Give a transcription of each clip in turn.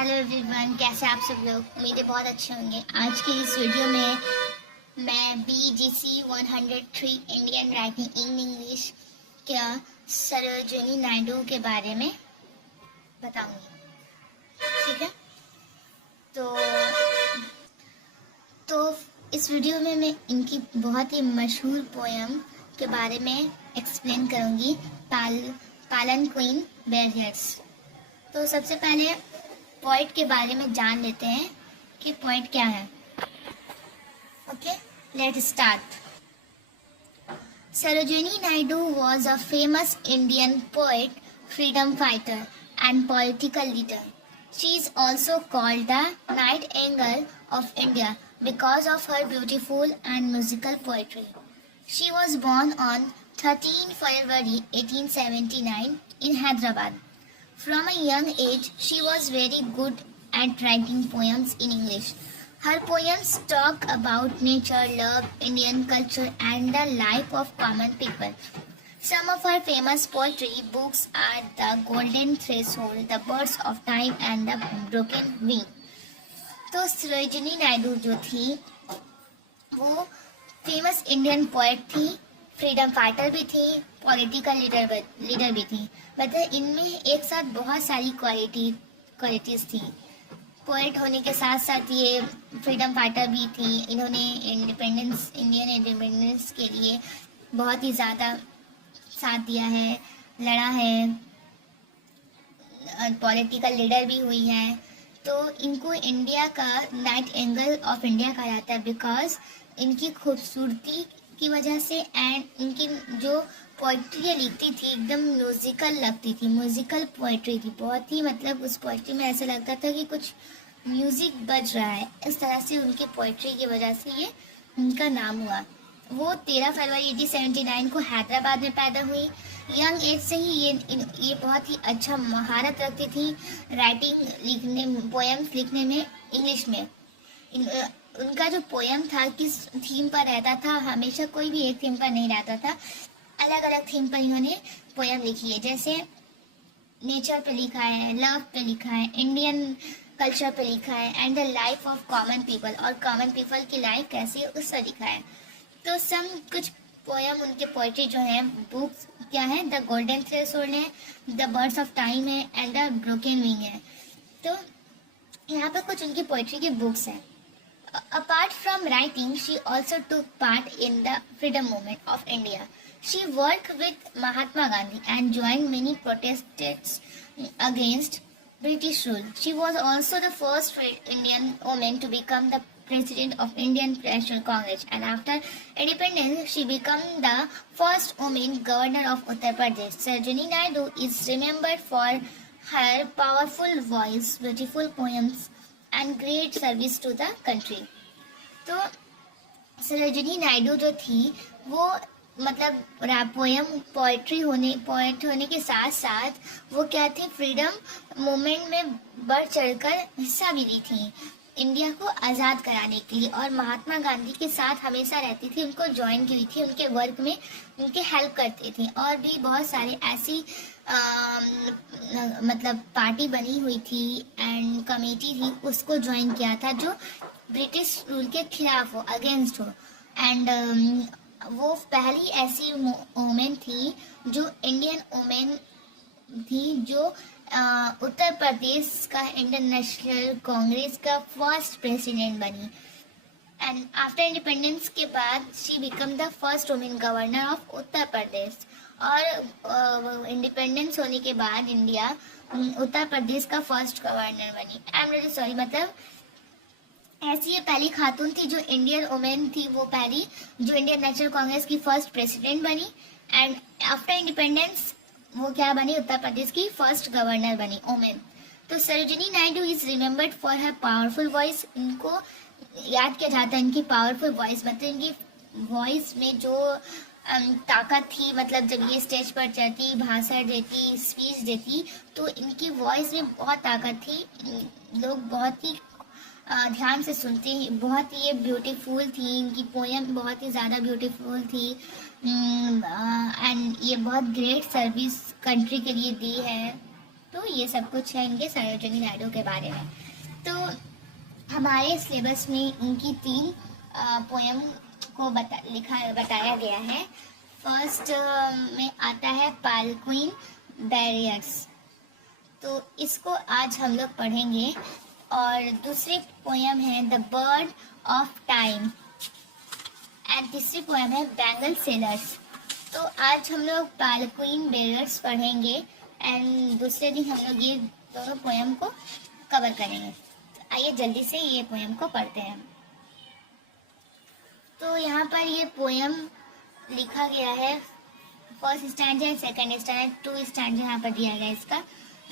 Hello everyone, कैसे आप सब लोग। उम्मीद बहुत अच्छे होंगे। आज की इस वीडियो में मैं BGC 103 Indian writing in English क्या सरोजिनी नायडू के बारे में बताऊंगी। ठीक है, तो इस वीडियो में मैं इनकी बहुत ही मशहूर पोयम के बारे में एक्सप्लेन करूंगी, पालन क्वीन बेयरहेड्स। तो सबसे पहले पोइट के बारे में जान लेते हैं कि पोइट क्या है। Okay, let's start. Sarojini Naidu was a famous Indian poet, freedom fighter, and political leader. She is also called the Nightingale of India because of her beautiful and musical poetry. She was born on 13 February 1879 in Hyderabad. From a young age, she was very good at writing poems in English. Her poems talk about nature, love, Indian culture, and the life of common people. Some of her famous poetry books are The Golden Threshold, The Birds of Time, and The Broken Wing. तो सरोजिनी नायडू जो थी वो famous Indian poet थी, freedom fighter भी थी, political leader भी थी। मतलब इनमें एक साथ बहुत सारी क्वालिटीज थी। पोएट होने के साथ साथ ये फ्रीडम फाइटर भी थी। इन्होंने इंडियन इंडिपेंडेंस के लिए बहुत ही ज़्यादा साथ दिया है, लड़ा है, पॉलिटिकल लीडर भी हुई है। तो इनको इंडिया का नाइटिंगेल ऑफ इंडिया कहा जाता है बिकॉज इनकी खूबसूरती की वजह से एंड इनकी जो पोइट्री लिखती थी एकदम म्यूजिकल लगती थी, म्यूजिकल पोइट्री थी बहुत ही। मतलब उस पोइट्री में ऐसा लगता था कि कुछ म्यूजिक बज रहा है। इस तरह से उनकी पोइट्री की वजह से ये उनका नाम हुआ। वो 13 फरवरी 1879 को हैदराबाद में पैदा हुई। यंग एज से ही ये बहुत ही अच्छा महारत रखती थी राइटिंग लिखने, पोएम्स लिखने में इंग्लिश में। उनका जो पोएम था किस थीम पर रहता था, हमेशा कोई भी एक थीम पर नहीं रहता था, अलग अलग थीम पर इन्होंने पोएम लिखी है। जैसे नेचर पे लिखा है, लव पे लिखा है, इंडियन कल्चर पे लिखा है, and the life of common people, और कॉमन पीपल की लाइफ कैसी है उस पर लिखा है। तो सम कुछ पोएम उनके पोइट्री जो है बुक्स क्या है, द गोल्डन थ्रेशोल्ड है, द बर्ड्स ऑफ टाइम है, एंड द ब्रोकन विंग है। तो यहाँ पर कुछ उनकी पोइट्री की बुक्स हैं। Apart from writing, she also took part in the freedom movement of India. She worked with Mahatma Gandhi and joined many protests against British rule. She was also the first Indian woman to become the president of Indian National Congress, and after independence, she became the first woman governor of Uttar Pradesh. Sarojini Naidu is remembered for her powerful voice, beautiful poems, and great service to the country. तो सरोजिनी नायडू जो थी वो मतलब poet होने के साथ साथ वो क्या थी, फ्रीडम मूवमेंट में बढ़ चढ़कर हिस्सा भी ली थी इंडिया को आज़ाद कराने के लिए, और महात्मा गांधी के साथ हमेशा रहती थी, उनको ज्वाइन की थी, उनके वर्क में उनके हेल्प करती थी। और भी बहुत सारे ऐसी मतलब पार्टी बनी हुई थी एंड कमेटी थी, उसको ज्वाइन किया था जो ब्रिटिश रूल के खिलाफ हो, अगेंस्ट हो। एंड वो पहली ऐसी वुमेन थी जो इंडियन वुमेन थी जो उत्तर प्रदेश का इंडियन नेशनल कांग्रेस का फर्स्ट प्रेसिडेंट बनी। एंड आफ्टर इंडिपेंडेंस के बाद she became the first women governor of Uttar Pradesh. और इंडिपेंडेंस होने के बाद इंडिया उत्तर प्रदेश का फर्स्ट गवर्नर बनी। आई एम रियली सॉरी, मतलब ऐसी ये पहली खातून थी जो इंडियन वुमेन थी, वो पहली जो इंडियन नेशनल कांग्रेस की फर्स्ट प्रेसिडेंट बनी। एंड आफ्टर इंडिपेंडेंस वो क्या बनी, उत्तर प्रदेश की फर्स्ट गवर्नर बनी वुमेन। तो Sarojini Naidu is remembered for her powerful voice. इनको याद किया जाता है इनकी पावरफुल वॉइस, मतलब इनकी वॉइस में जो ताकत थी, मतलब जब ये स्टेज पर चढ़ती, भाषण देती, स्पीच देती, तो इनकी वॉइस में बहुत ताकत थी। लोग बहुत ही ध्यान से सुनते हैं। बहुत ही ये ब्यूटीफुल थी, इनकी पोएम बहुत ही ज़्यादा ब्यूटीफुल थी एंड ये बहुत ग्रेट सर्विस कंट्री के लिए दी है। तो ये सब कुछ है इनके सरोजिनी नायडू के बारे में। तो हमारे सिलेबस में इनकी 3 पोएम को बताया गया है। फर्स्ट में आता है पालक्वीन बैरियर्स, तो इसको आज हम लोग पढ़ेंगे। और दूसरी पोएम है the bird of time and तीसरी पोएम है बैंगल सेलर्स। तो आज हम लोग पालक्वीन बैरियर्स पढ़ेंगे एंड दूसरे दिन हम लोग ये दोनों पोएम को कवर करेंगे। आइए जल्दी से ये पोएम को पढ़ते हैं। तो यहाँ पर ये पोएम लिखा गया है, फर्स्ट स्टैंड है, सेकंड स्टैंड, 2 स्टैंड यहाँ पर दिया गया है इसका।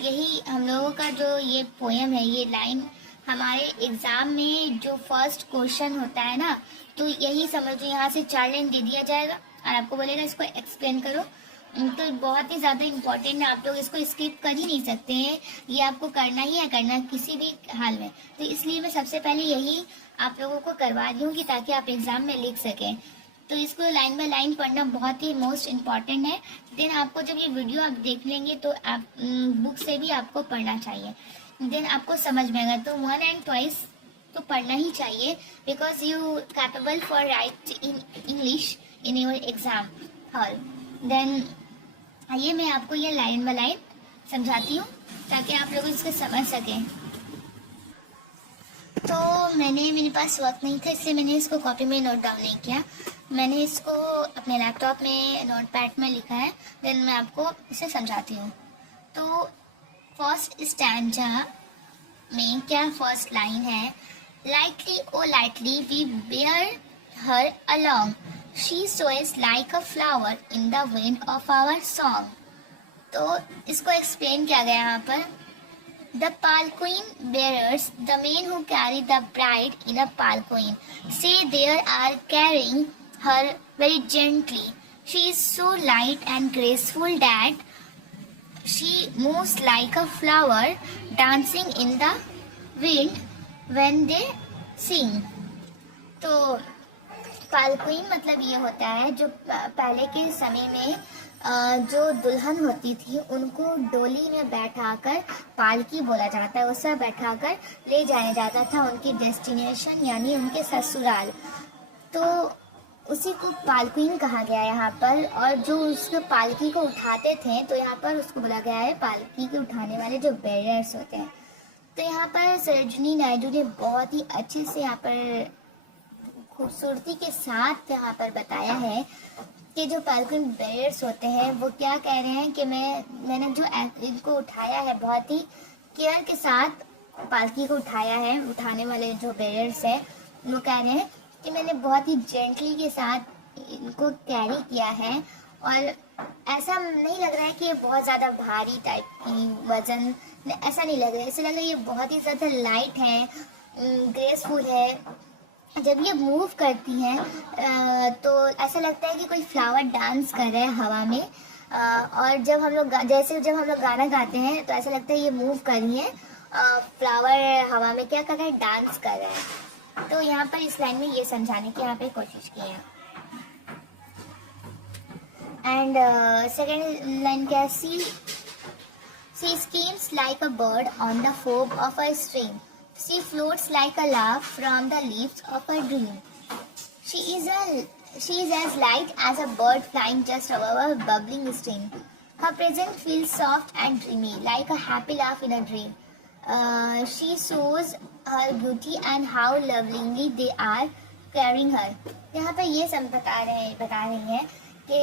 यही हम लोगों का जो ये पोएम है, ये लाइन हमारे एग्जाम में जो फर्स्ट क्वेश्चन होता है ना, तो यही समझो यहाँ से 4 लाइन दे दिया जाएगा और आपको बोलेगा इसको एक्सप्लेन करो। तो बहुत ही ज़्यादा इम्पोर्टेंट है, आप लोग इसको स्किप कर ही नहीं सकते हैं, ये आपको करना ही है, करना किसी भी हाल में। तो इसलिए मैं सबसे पहले यही आप लोगों को करवा रही हूँ कि ताकि आप एग्जाम में लिख सकें। तो इसको लाइन बाय लाइन पढ़ना बहुत ही मोस्ट इम्पॉर्टेंट है। देन आपको जब ये वीडियो आप देख लेंगे तो आप बुक से भी आपको पढ़ना चाहिए, देन आपको समझ में आएगा। तो 1 and 2 तो पढ़ना ही चाहिए, because you capable for write in English in your exam hall. Then आइए मैं आपको ये लाइन बाय लाइन समझाती हूँ ताकि आप लोग इसको समझ सकें। तो मेरे पास वक्त नहीं था, इसलिए मैंने इसको कॉपी में नोट डाउन नहीं किया, मैंने इसको अपने लैपटॉप में नोटपैड में लिखा है। देन मैं आपको इसे समझाती हूँ। तो फर्स्ट स्टैंजा में क्या फर्स्ट लाइन है, lightly o lightly we bear her along, she sways like a flower in the wind of our song. तो इसको एक्सप्लेन किया गया यहाँ पर। The palanquin bearers, the men who carry the bride in a palanquin, say they are carrying her very gently. She is so light and graceful that she moves like a flower dancing in the wind when they sing. तो पालक्वीन मतलब ये होता है जो पहले के समय में जो दुल्हन होती थी उनको डोली में बैठाकर, पालकी बोला जाता है, उससे बैठाकर ले जाया जाता था उनकी डेस्टिनेशन यानी उनके ससुराल। तो उसी को पालक्वीन कहा गया है यहाँ पर। और जो उसके पालकी को उठाते थे तो यहाँ पर उसको बोला गया है पालकी के उठाने वाले जो बैरियर्स होते हैं। तो यहाँ पर सरोजिनी नायडू ने बहुत ही अच्छे से यहाँ पर खूबसूरती के साथ यहाँ पर बताया है कि जो पालक्वीन बैरियर्स होते हैं वो क्या कह रहे हैं कि मैंने जो इनको उठाया है, बहुत ही केयर के साथ पालकी को उठाया है, उठाने वाले जो बैरियर्स है वो कह रहे हैं कि मैंने बहुत ही जेंटली के साथ इनको कैरी किया है। और ऐसा नहीं लग रहा है कि ये बहुत ज़्यादा भारी टाइप की वजन, ऐसा नहीं लग रहा है, ऐसा लग रहा है ये बहुत ही ज़्यादा लाइट है, ग्रेसफुल है। जब ये मूव करती हैं तो ऐसा लगता है कि कोई फ्लावर डांस कर रहा है हवा में। और जब हम लोग गाना गाते हैं तो ऐसा लगता है ये मूव कर रही है, फ्लावर हवा में क्या कर रहा है, डांस कर रहा है। तो यहाँ पर इस लाइन में ये समझाने की यहाँ पे कोशिश की है। एंड सेकेंड लाइन क्या है, she skims like a bird on the foam of a stream, she floats like a laugh from the leaves of a dream. She is as light as a bird flying just above a bubbling stream. Her presence feels soft and dreamy, like a happy laugh in a dream. She shows her beauty and how lovingly they are carrying her. यहाँ पर ये सब बता रही हैं कि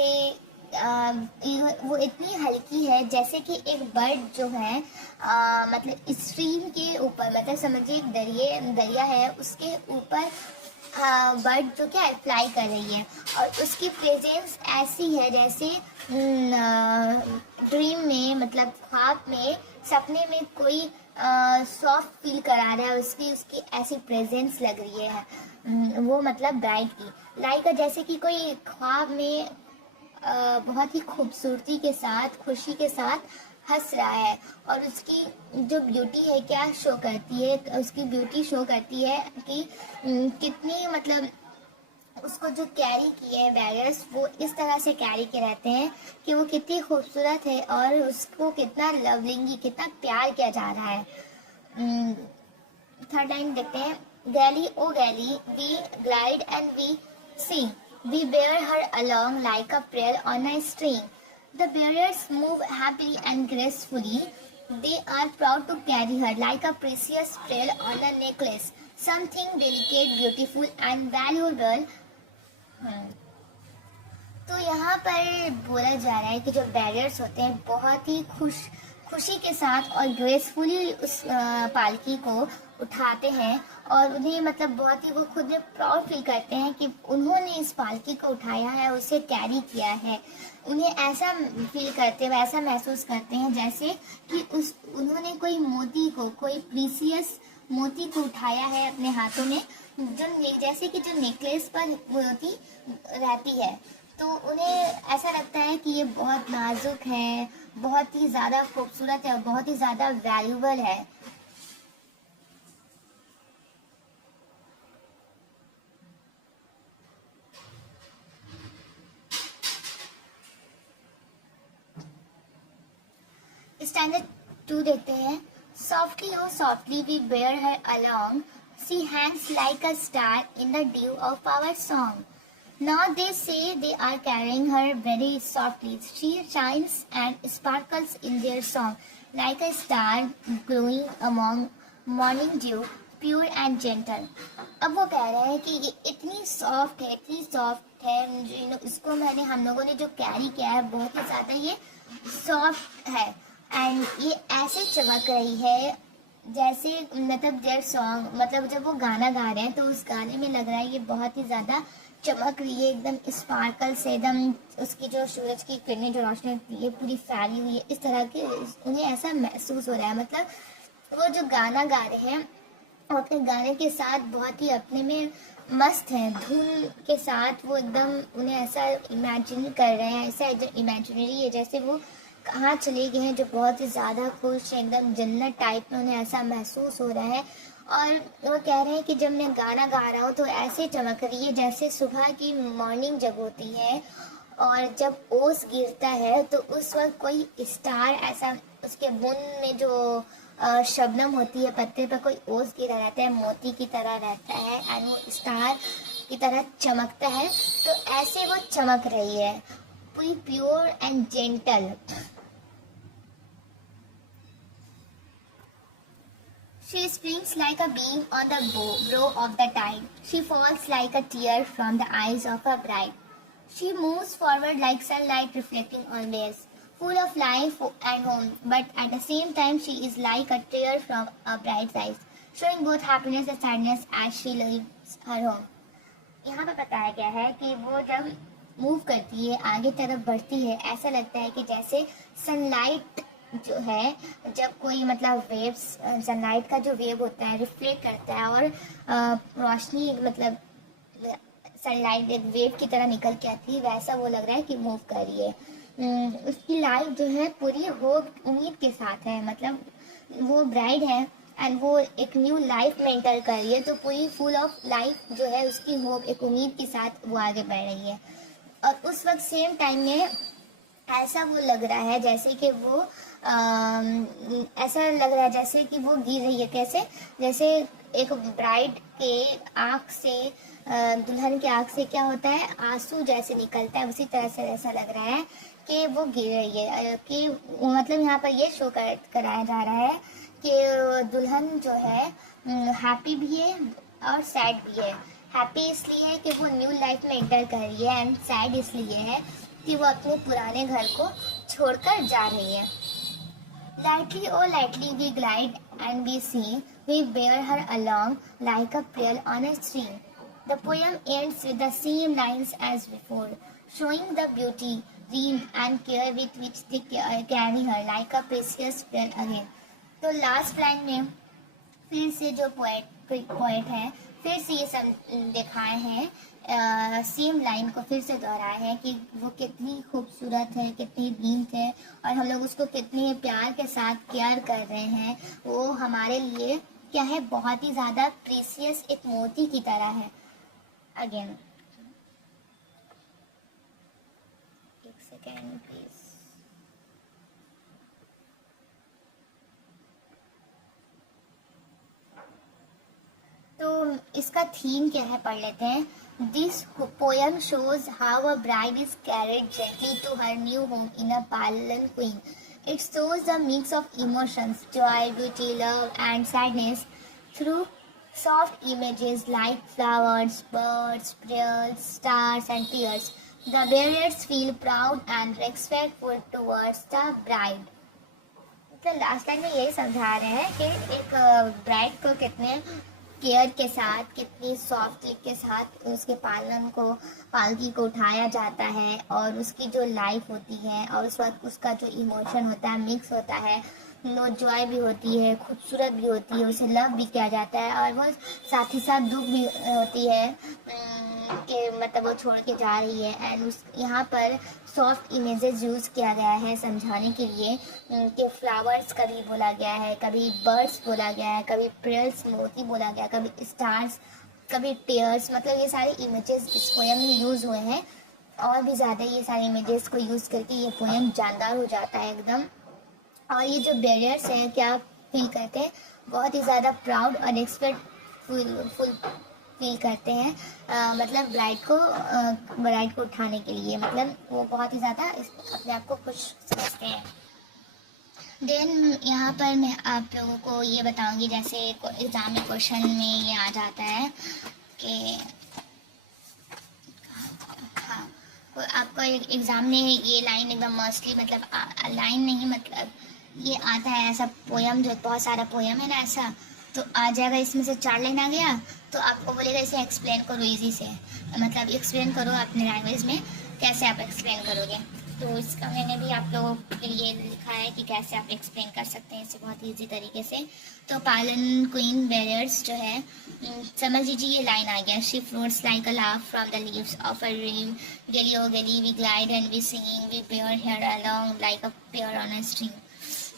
वो इतनी हल्की है जैसे कि एक बर्ड जो है मतलब स्ट्रीम के ऊपर, मतलब समझिए एक दरिया है, उसके ऊपर बर्ड जो क्या है फ्लाई कर रही है और उसकी प्रेजेंस ऐसी है जैसे ड्रीम में, मतलब ख्वाब में, सपने में कोई सॉफ्ट फील करा रहा है, उसकी ऐसी प्रेजेंस लग रही है। वो मतलब ब्राइड की लाइक जैसे कि कोई ख्वाब में बहुत ही खूबसूरती के साथ, खुशी के साथ हंस रहा है। और उसकी जो ब्यूटी है क्या शो करती है, उसकी ब्यूटी शो करती है कि कितनी मतलब उसको जो कैरी किए हैं बैरियर्स, वो इस तरह से कैरी के रहते हैं कि वो कितनी खूबसूरत है और उसको कितना लवलिंगी, कितना प्यार किया जा रहा है। थर्ड लाइन देखते हैं, gaily o gaily we glide and we सी, we bear her along like a prayer on a string. The bearers move happily and gracefully. They are proud to carry her like a precious pearl on a necklace, something delicate, beautiful and valuable. तो यहाँ पर बोला जा रहा है कि जो barriers होते हैं बहुत ही खुशी के साथ और ग्रेसफुली उस पालकी को उठाते हैं, और उन्हें मतलब बहुत ही वो खुद में प्राउड फील करते हैं कि उन्होंने इस पालकी को उठाया है, उसे कैरी किया है। उन्हें ऐसा फील करते हैं, ऐसा महसूस करते हैं जैसे कि उन्होंने कोई मोती को, कोई प्रीसियस मोती को उठाया है अपने हाथों में, जो जैसे कि जो नेकलेस पर मोती रहती है। तो उन्हें ऐसा लगता है कि ये बहुत नाजुक है, बहुत ही ज़्यादा खूबसूरत है और बहुत ही ज़्यादा वैल्यूबल है। स्टैंडर्ड 2 देखते हैं, softly O softly we bear her along, she hangs like a star in the dew of our song. Now they say they are carrying her very softly. She shines and sparkles in their song, like a star glowing among morning dew, pure and gentle. अब वो कह रहे हैं कि ये इतनी soft है, इतनी सॉफ्ट है, इसको हम लोगों ने जो कैरी किया है बहुत ही ज़्यादा ये सॉफ्ट है, एंड ये ऐसे चमक रही है जैसे मतलब देयर सॉन्ग, मतलब जब वो गाना गा रहे हैं तो उस गाने में लग रहा है ये बहुत ही ज़्यादा चमक रही है, एकदम स्पार्कल से, एकदम उसकी जो सूरज की किरणें जो रोशनी होती है पूरी फैली हुई है, इस तरह के उन्हें ऐसा महसूस हो रहा है। मतलब वो जो गाना गा रहे हैं और अपने गाने के साथ बहुत ही अपने में मस्त हैं, धुन के साथ वो एकदम उन्हें ऐसा इमेजिन कर रहे हैं, ऐसा इमेजिनरी है जैसे वो कहाँ चले गए हैं, जो बहुत ही ज़्यादा खुश हैं, एकदम जन्नत टाइप में उन्हें ऐसा महसूस हो रहा है। और वो कह रहे हैं कि जब मैं गाना गा रहा हूँ तो ऐसे चमक रही है जैसे सुबह की मॉर्निंग जब होती है और जब ओस गिरता है तो उस वक्त कोई स्टार ऐसा उसके बुन में जो शबनम होती है पत्ते पर कोई ओस गिरा रहता है, मोती की तरह रहता है एंड वो स्टार की तरह चमकता है, तो ऐसे वो चमक रही है, पूरी pure and gentle. She springs like a beam on the brow of the tide. She falls like a tear from the eyes of a bride. She moves forward like sunlight reflecting on waves, full of life and home, but at the same time she is like a tear from a bride's eyes, showing both happiness and sadness as she leaves her home. यहाँ पे बताया गया है कि वो जब move करती है, आगे तरफ बढ़ती है, ऐसा लगता है कि जैसे सनलाइट जो है, जब कोई मतलब वेव्स, सनलाइट का जो वेव होता है रिफ्लेक्ट करता है और रोशनी मतलब सनलाइट एक वेव की तरह निकल के आती है, वैसा वो लग रहा है कि मूव कर रही है। उसकी लाइफ जो है पूरी होप उम्मीद के साथ है, मतलब वो ब्राइड है एंड वो एक न्यू लाइफ में एंटर कर रही है, तो पूरी फुल ऑफ लाइफ जो है उसकी होप, एक उम्मीद के साथ वो आगे बढ़ रही है। और उस वक्त सेम टाइम में ऐसा वो लग रहा है जैसे कि वो ऐसा लग रहा है जैसे कि वो गिर रही है, कैसे, जैसे एक ब्राइड के आँख से, दुल्हन के आँख से क्या होता है, आंसू जैसे निकलता है, उसी तरह से ऐसा लग रहा है कि वो गिर रही है। कि मतलब यहाँ पर ये शो कराया जा रहा है कि दुल्हन जो है हैप्पी भी है और सैड भी है। हैप्पी इसलिए है कि वो न्यू लाइफ में एंटर कर रही है एंड सैड इसलिए है कि वो अपने पुराने घर को छोड़कर जा रही है। Lightly, oh lightly we glide and we see, we bear her along like a pearl on a string. The poem ends with the same lines as before, showing the beauty, dream and care with which they carry her like a precious pearl again. तो last line में फिर से जो poet है फिर से ये सब दिखाए हैं, सेम लाइन को फिर से दोहराए हैं कि वो कितनी खूबसूरत है, कितनी डीप है और हम लोग उसको कितने प्यार के साथ केयर कर रहे हैं। वो हमारे लिए क्या है, बहुत ही ज़्यादा प्रीसियस एक मोती की तरह है। Again second please. तो इसका थीम क्या है पढ़ लेते हैं। This poem shows how a bride is carried gently to her new home in a palanquin. It shows the mix of emotions, joy, beauty, love, and sadness through soft images like flowers, birds, prayers, stars, and tears. The bearers feel proud and respectful towards the bride. मतलब last time में यही समझा रहे हैं कि एक bride को कितने केयर के साथ, कितनी सॉफ्टली के साथ उसके पालकी को उठाया जाता है, और उसकी जो लाइफ होती है और उस वक्त उसका जो इमोशन होता है मिक्स होता है, नो जॉय भी होती है, खूबसूरत भी होती है, उसे लव भी किया जाता है, और वो साथ ही साथ दुख भी होती है कि मतलब वो छोड़ के जा रही है। एंड उस यहाँ पर सॉफ्ट इमेजेस यूज़ किया गया है समझाने के लिए कि फ्लावर्स कभी बोला गया है, कभी बर्ड्स बोला गया है, कभी प्रेयर्स मोती बोला गया, कभी स्टार्स, कभी टेयर्स। मतलब ये सारे इमेजेस इस पोएम में यूज़ हुए हैं, और भी ज़्यादा ये सारे इमेजेस को यूज़ करके ये पोएम जानदार हो जाता है एकदम। और ये जो बैरियर्स हैं क्या फील करते हैं, बहुत ही ज़्यादा प्राउड और रिस्पेक्टफुल फील करते हैं। मतलब ब्राइड को उठाने के लिए, मतलब वो बहुत ही ज़्यादा अपने आप को खुश समझते हैं। देन यहाँ पर मैं आप लोगों को ये बताऊंगी, जैसे एग्ज़ाम में क्वेश्चन में ये आ जाता है कि हाँ, आपको एग्ज़ाम में ये लाइन एकदम मस्टली, मतलब लाइन नहीं, मतलब ये आता है ऐसा पोयम, जो बहुत सारा पोयम है ना ऐसा, तो आ जाएगा इसमें से 4 लाइन आ गया तो आपको बोलेगा इसे एक्सप्लेन करो इजी से, मतलब एक्सप्लेन करो अपने लैंग्वेज में, कैसे आप एक्सप्लेन करोगे। तो इसका मैंने भी आप लोगों के लिए लिखा है कि कैसे आप एक्सप्लेन कर सकते हैं इसे बहुत ईजी तरीके से। तो palanquin बैरियर्स जो है, समझ लीजिए ये लाइन आ गया, she floats like a laugh from the leaves of a dream, gaily O gaily we glide and we singing, we bear her along like a pearl on a string.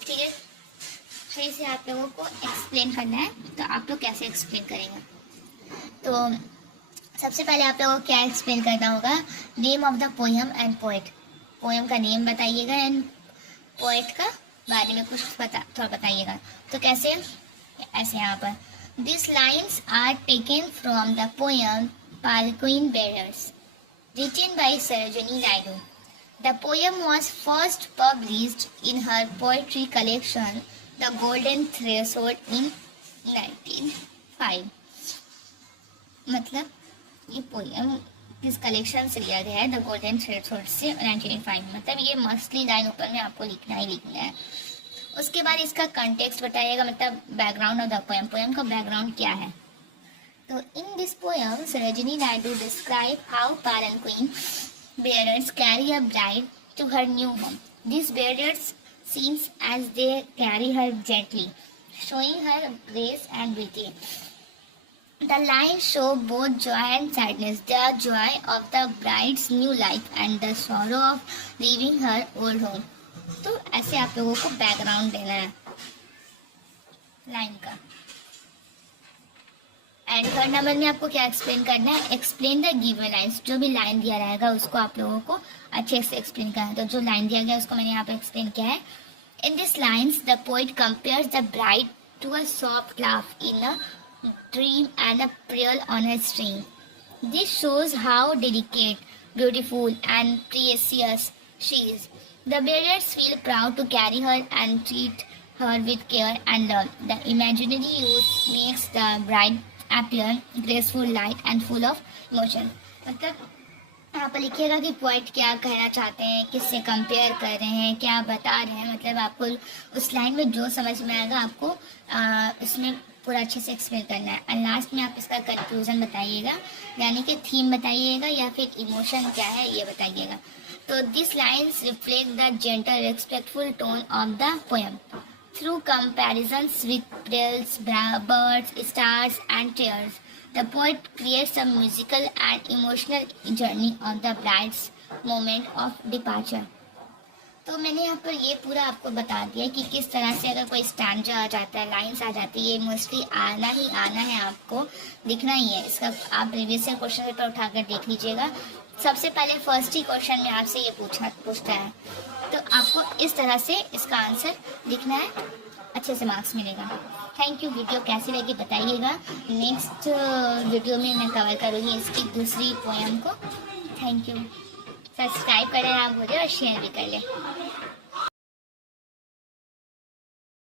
ठीक है, तो इसे आप लोगों को एक्सप्लेन करना है, तो आप लोग कैसे एक्सप्लेन करेंगे। तो सबसे पहले आप लोगों को क्या एक्सप्लेन करना होगा, name of the poem and poet. Poem का नेम बताइएगा एंड पोएट का बारे में कुछ थोड़ा बताइएगा। तो कैसे, ऐसे यहाँ पर, this lines are taken from the poem palanquin bearers written by Sarojini Naidu. The poem was first published in her poetry collection, The Golden Threshold, in 1905. मतलब ये पोएम किस कलेक्शन से लिया गया है, द गोल्डन थ्रेशोल्ड से 1905। मतलब ये मस्टली लाइन ऊपर में आपको लिखना ही लिखना है। उसके बाद इसका कंटेक्स्ट बताइएगा, मतलब background of the poem, poem का बैकग्राउंड क्या है। तो in this poem Sarojini Naidu describe how palanquin bearers carry a bride to her new home. These bearers scenes as they carry her gently, showing her grace and beauty. The lines show both joy and sadness, the joy of the bride's new life and the sorrow of leaving her old home. तो ऐसे आप लोगों को background देना है line का। And third number में आपको क्या एक्सप्लेन करना है, एक्सप्लेन द गिवन लाइन्स। जो भी लाइन दिया रहेगा उसको आप लोगों को अच्छे से एक्सप्लेन करना है। तो जो लाइन दिया गया उसको मैंने यहाँ पे एक्सप्लेन किया है। In this lines the poet compares the bride to a soft laugh in a dream and a prayer on a string. This shows how delicate, beautiful, and precious she is. The bearers feel proud to carry her and treat her with care and love. The imaginary use makes the bride appear graceful, light, and full of emotion. मतलब यहाँ पर लिखिएगा कि poet क्या कहना चाहते हैं, किससे कंपेयर कर रहे हैं, क्या बता रहे हैं। मतलब आपको उस लाइन में जो समझ में आएगा आपको उसमें पूरा अच्छे से एक्सप्लेन करना है। एंड लास्ट में आप इसका कंक्लूजन बताइएगा, यानी कि थीम बताइएगा या फिर इमोशन क्या है ये बताइएगा। तो this lines reflect the gentle respectful tone of the poem through comparisons with prayers, birds, stars and tears. The poet creates a musical and emotional journey on the bride's moment of departure. तो मैंने यहाँ पर ये पूरा आपको बता दिया कि किस तरह से अगर कोई स्टैंजा आ जाता है, लाइन्स आ जाती है, ये मोस्टली आना ही आना है, आपको दिखना ही है। इसका आप प्रीवियस ईयर क्वेश्चन पेपर उठाकर देख लीजिएगा सबसे पहले फर्स्ट ही क्वेश्चन में आपसे ये पूछता है, तो आपको इस तरह से इसका आंसर लिखना है, अच्छे से मार्क्स मिलेगा। Thank you. वीडियो कैसी लगी बताइएगा। नेक्स्ट वीडियो में मैं कवर करूँगी इसकी दूसरी पोएम को। Thank you. सब्सक्राइब करें आप मुझे और शेयर भी कर लें।